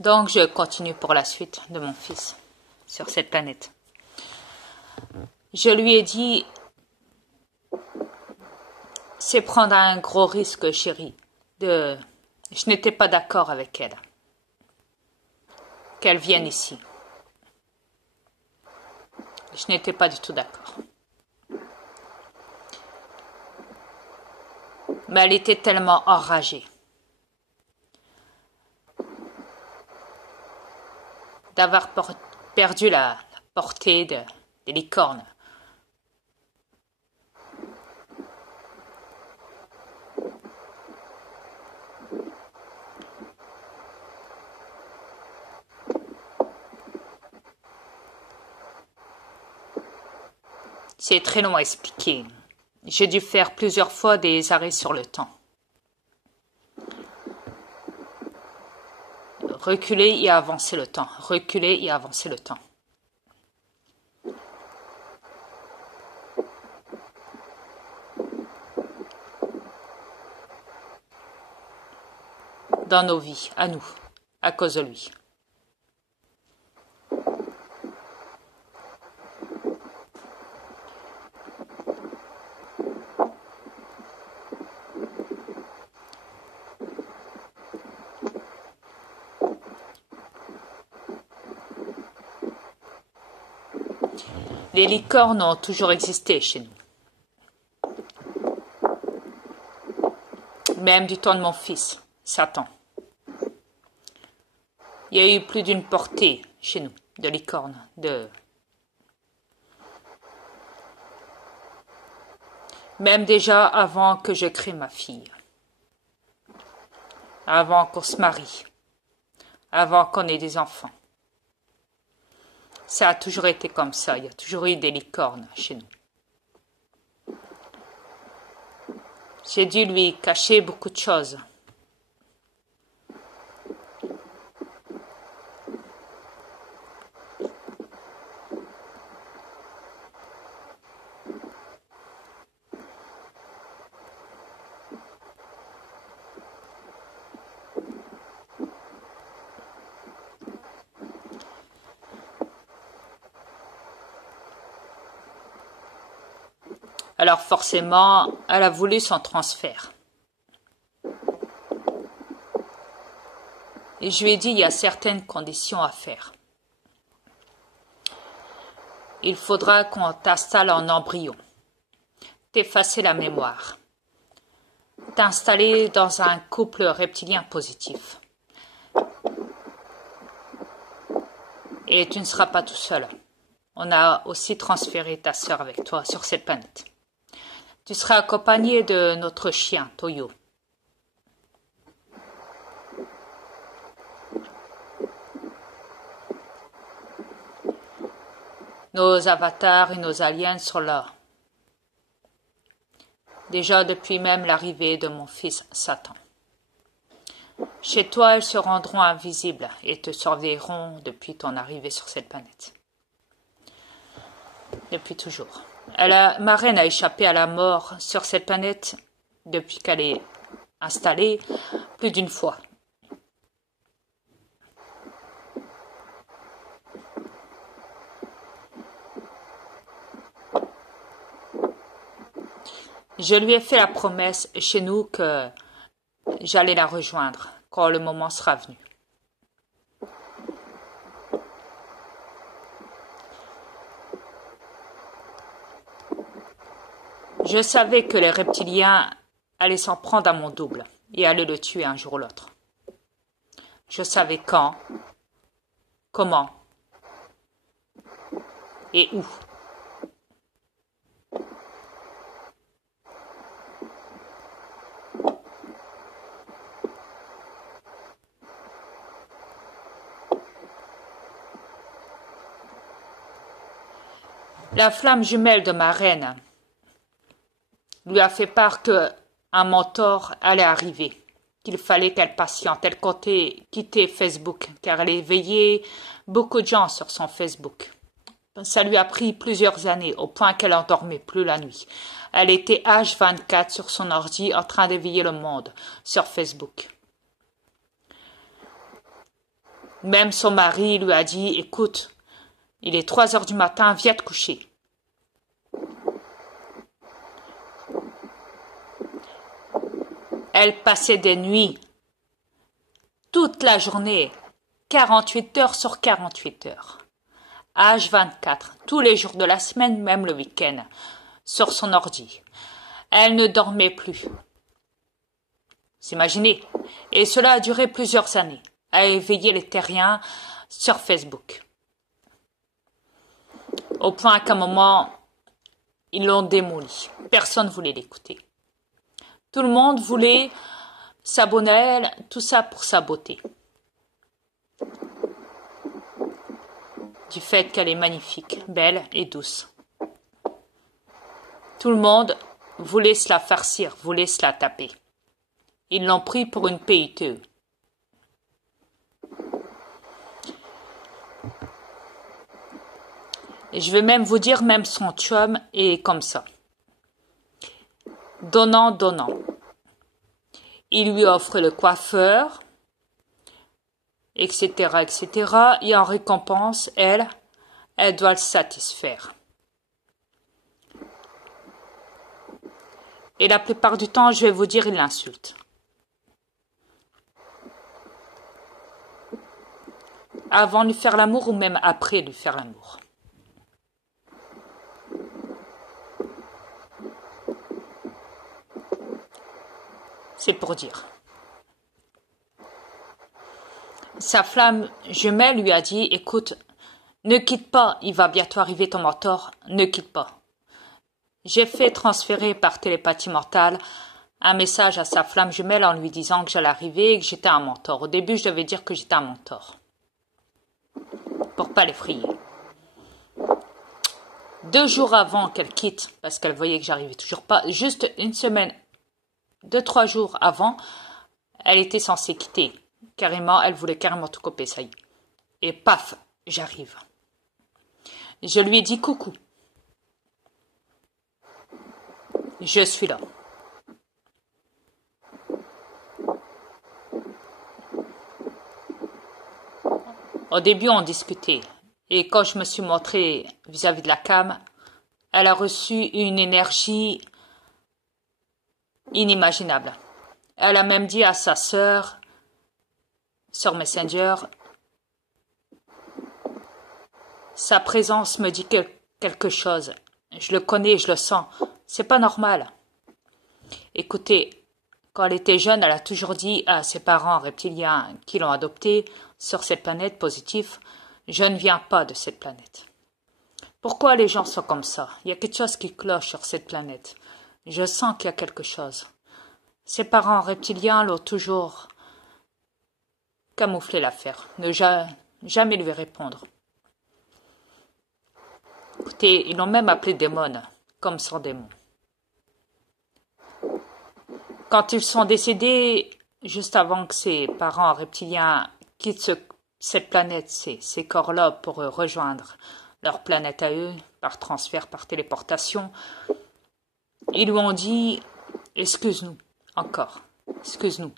Donc, je continue pour la suite de mon fils sur cette planète. Je lui ai dit, c'est prendre un gros risque, chérie. Je n'étais pas d'accord avec elle. Qu'elle vienne ici. Je n'étais pas du tout d'accord. Mais elle était tellement enragée d'avoir perdu la portée des licornes. C'est très long à expliquer. J'ai dû faire plusieurs fois des arrêts sur le temps. Reculer et avancer le temps. Reculer et avancer le temps. Dans nos vies, à nous, à cause de lui. Les licornes ont toujours existé chez nous. Même du temps de mon fils, Satan. Il y a eu plus d'une portée chez nous de licornes, même déjà avant que je crée ma fille. Avant qu'on se marie. Avant qu'on ait des enfants. Ça a toujours été comme ça, il y a toujours eu des licornes chez nous. J'ai dû lui cacher beaucoup de choses. Alors forcément, elle a voulu son transfert. Et je lui ai dit, il y a certaines conditions à faire. Il faudra qu'on t'installe en embryon, t'effacer la mémoire, t'installer dans un couple reptilien positif. Et tu ne seras pas tout seul. On a aussi transféré ta sœur avec toi sur cette planète. Tu seras accompagné de notre chien, Toyo. Nos avatars et nos aliens sont là. Déjà depuis même l'arrivée de mon fils Satan. Chez toi, ils se rendront invisibles et te surveilleront depuis ton arrivée sur cette planète. Depuis toujours. Ma reine a échappé à la mort sur cette planète depuis qu'elle est installée plus d'une fois. Je lui ai fait la promesse chez nous que j'allais la rejoindre quand le moment sera venu. Je savais que les reptiliens allaient s'en prendre à mon double et allaient le tuer un jour ou l'autre. Je savais quand, comment et où. La flamme jumelle de ma reine lui a fait part qu'un mentor allait arriver, qu'il fallait qu'elle patiente. Elle comptait quitter Facebook, car elle éveillait beaucoup de gens sur son Facebook. Ça lui a pris plusieurs années, au point qu'elle n'en dormait plus la nuit. Elle était H24 sur son ordi, en train d'éveiller le monde sur Facebook. Même son mari lui a dit, écoute, il est 3 heures du matin, viens te coucher. Elle passait des nuits, toute la journée, 48 heures sur 48 heures. H24, tous les jours de la semaine, même le week-end, sur son ordi. Elle ne dormait plus. Vous imaginez? Et cela a duré plusieurs années, à éveiller les terriens sur Facebook. Au point qu'à un moment, ils l'ont démoli. Personne ne voulait l'écouter. Tout le monde voulait s'abonner à elle, tout ça pour sa beauté. Du fait qu'elle est magnifique, belle et douce. Tout le monde voulait se la farcir, voulait se la taper. Ils l'ont pris pour une PITE. Et je vais même vous dire, même son chum est comme ça. Donnant, donnant. Il lui offre le coiffeur, etc., etc. Et en récompense, elle doit le satisfaire. Et la plupart du temps, je vais vous dire, il l'insulte. Avant de lui faire l'amour ou même après lui faire l'amour. C'est pour dire. Sa flamme jumelle lui a dit, écoute, ne quitte pas, il va bientôt arriver ton mentor, ne quitte pas. J'ai fait transférer par télépathie mentale un message à sa flamme jumelle en lui disant que j'allais arriver et que j'étais un mentor. Au début, je devais dire que j'étais un mentor. Pour pas l'effrayer. 2 jours avant qu'elle quitte, parce qu'elle voyait que j'arrivais toujours pas, juste une semaine, 2-3 jours avant, elle était censée quitter. Carrément, elle voulait carrément tout couper, ça y est. Et paf, j'arrive. Je lui ai dit coucou. Je suis là. Au début, on discutait. Et quand je me suis montrée vis-à-vis de la cam, elle a reçu une énergie inimaginable. Elle a même dit à sa sœur, sur Messenger, sa présence me dit quelque chose. Je le connais, je le sens. C'est pas normal. Écoutez, quand elle était jeune, elle a toujours dit à ses parents reptiliens qui l'ont adoptée sur cette planète positive, je ne viens pas de cette planète. Pourquoi les gens sont comme ça? Il y a quelque chose qui cloche sur cette planète. Je sens qu'il y a quelque chose. Ses parents reptiliens l'ont toujours camouflé l'affaire, ne jamais lui répondre. Écoutez, ils l'ont même appelé démon, comme son démon. Quand ils sont décédés, juste avant que ses parents reptiliens quittent cette planète, ces corps-là, pour rejoindre leur planète à eux, par transfert, par téléportation, ils lui ont dit « Excuse-nous, encore, excuse-nous ».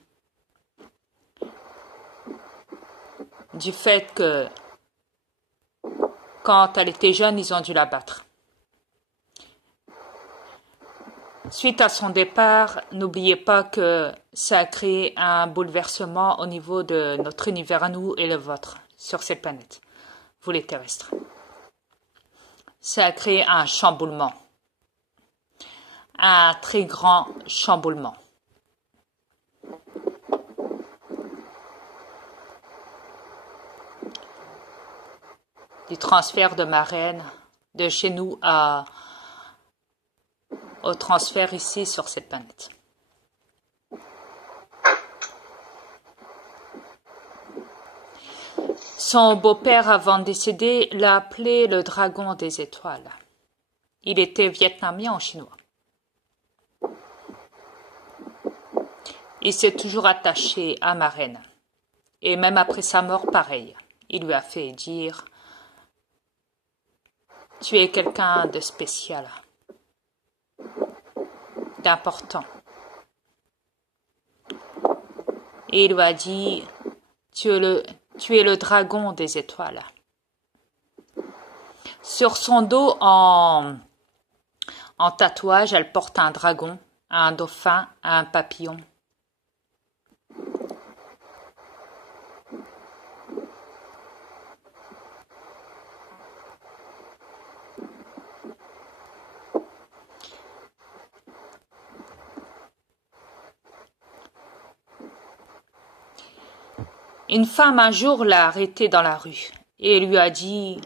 Du fait que, quand elle était jeune, ils ont dû la battre. Suite à son départ, n'oubliez pas que ça a créé un bouleversement au niveau de notre univers à nous et le vôtre, sur cette planète, vous les terrestres. Ça a créé un chamboulement, un très grand chamboulement. Du transfert de ma reine de chez nous au transfert ici sur cette planète. Son beau-père, avant de décéder, l'a appelé le dragon des étoiles. Il était vietnamien en chinois. Il s'est toujours attaché à ma reine. Et même après sa mort, pareil. Il lui a fait dire « Tu es quelqu'un de spécial, d'important. » Et il lui a dit « Tu Tu es le dragon des étoiles. Sur son dos, en tatouage, elle porte un dragon, un dauphin, un papillon. Une femme un jour l'a arrêté dans la rue et lui a dit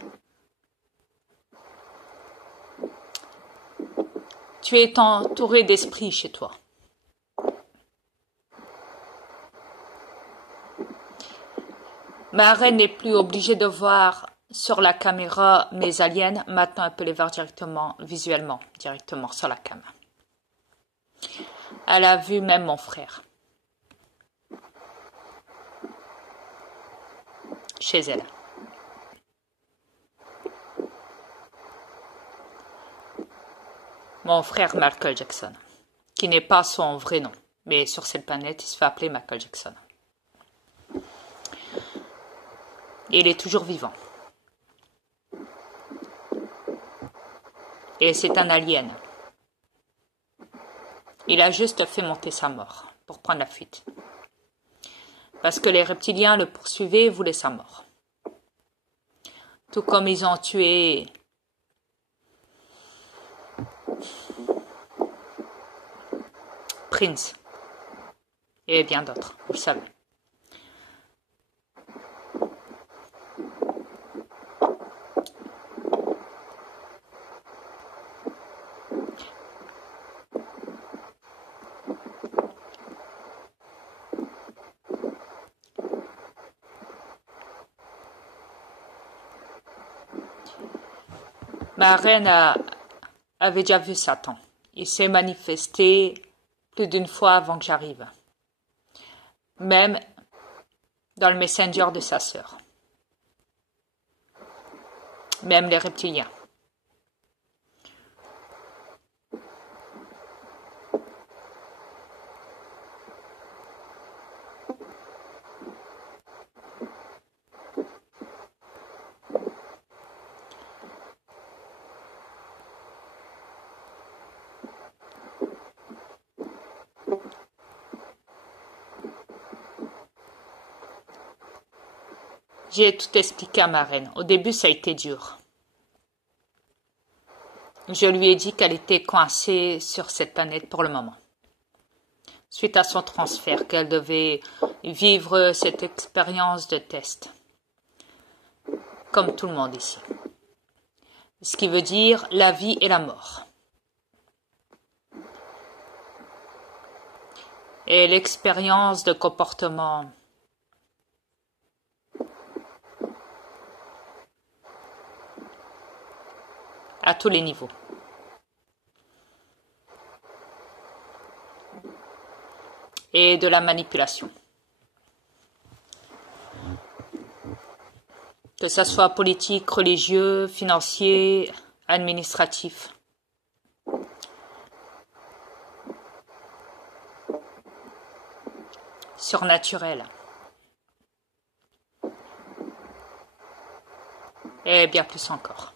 « Tu es entouré d'esprits chez toi. » Ma reine n'est plus obligée de voir sur la caméra mes aliens. Maintenant, elle peut les voir visuellement, directement sur la caméra. Elle a vu même mon frère. Chez elle. Mon frère Michael Jackson, qui n'est pas son vrai nom, mais sur cette planète, il se fait appeler Michael Jackson. Et il est toujours vivant. Et c'est un alien. Il a juste fait monter sa mort pour prendre la fuite. Parce que les reptiliens le poursuivaient et voulaient sa mort. Tout comme ils ont tué Prince et bien d'autres, vous le savez. Ma reine avait déjà vu Satan. Il s'est manifesté plus d'une fois avant que j'arrive. Même dans le messenger de sa sœur. Même les reptiliens. J'ai tout expliqué à ma reine. Au début, ça a été dur. Je lui ai dit qu'elle était coincée sur cette planète pour le moment. Suite à son transfert, qu'elle devait vivre cette expérience de test. Comme tout le monde ici. Ce qui veut dire la vie et la mort. Et l'expérience de comportement à tous les niveaux. Et de la manipulation. Que ça soit politique, religieux, financier, administratif. Surnaturel. Et bien plus encore.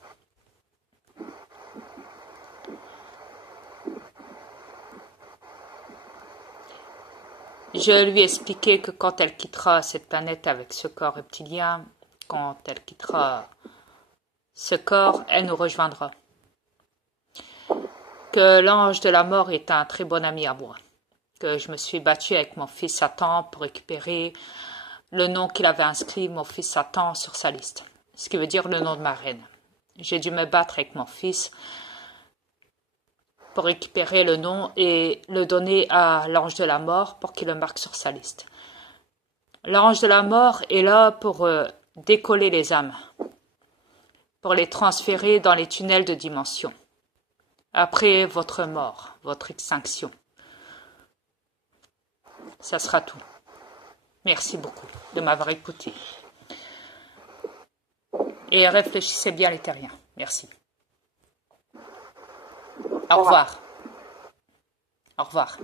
Je lui ai expliqué que quand elle quittera cette planète avec ce corps reptilien, quand elle quittera ce corps, elle nous rejoindra. Que l'ange de la mort est un très bon ami à moi. Que je me suis battue avec mon fils Satan pour récupérer le nom qu'il avait inscrit, mon fils Satan, sur sa liste. Ce qui veut dire le nom de ma reine. J'ai dû me battre avec mon fils pour récupérer le nom et le donner à l'ange de la mort pour qu'il le marque sur sa liste. L'ange de la mort est là pour décoller les âmes, pour les transférer dans les tunnels de dimension. Après votre mort, votre extinction. Ça sera tout. Merci beaucoup de m'avoir écouté. Et réfléchissez bien les terriens. Merci. Au revoir. Au revoir.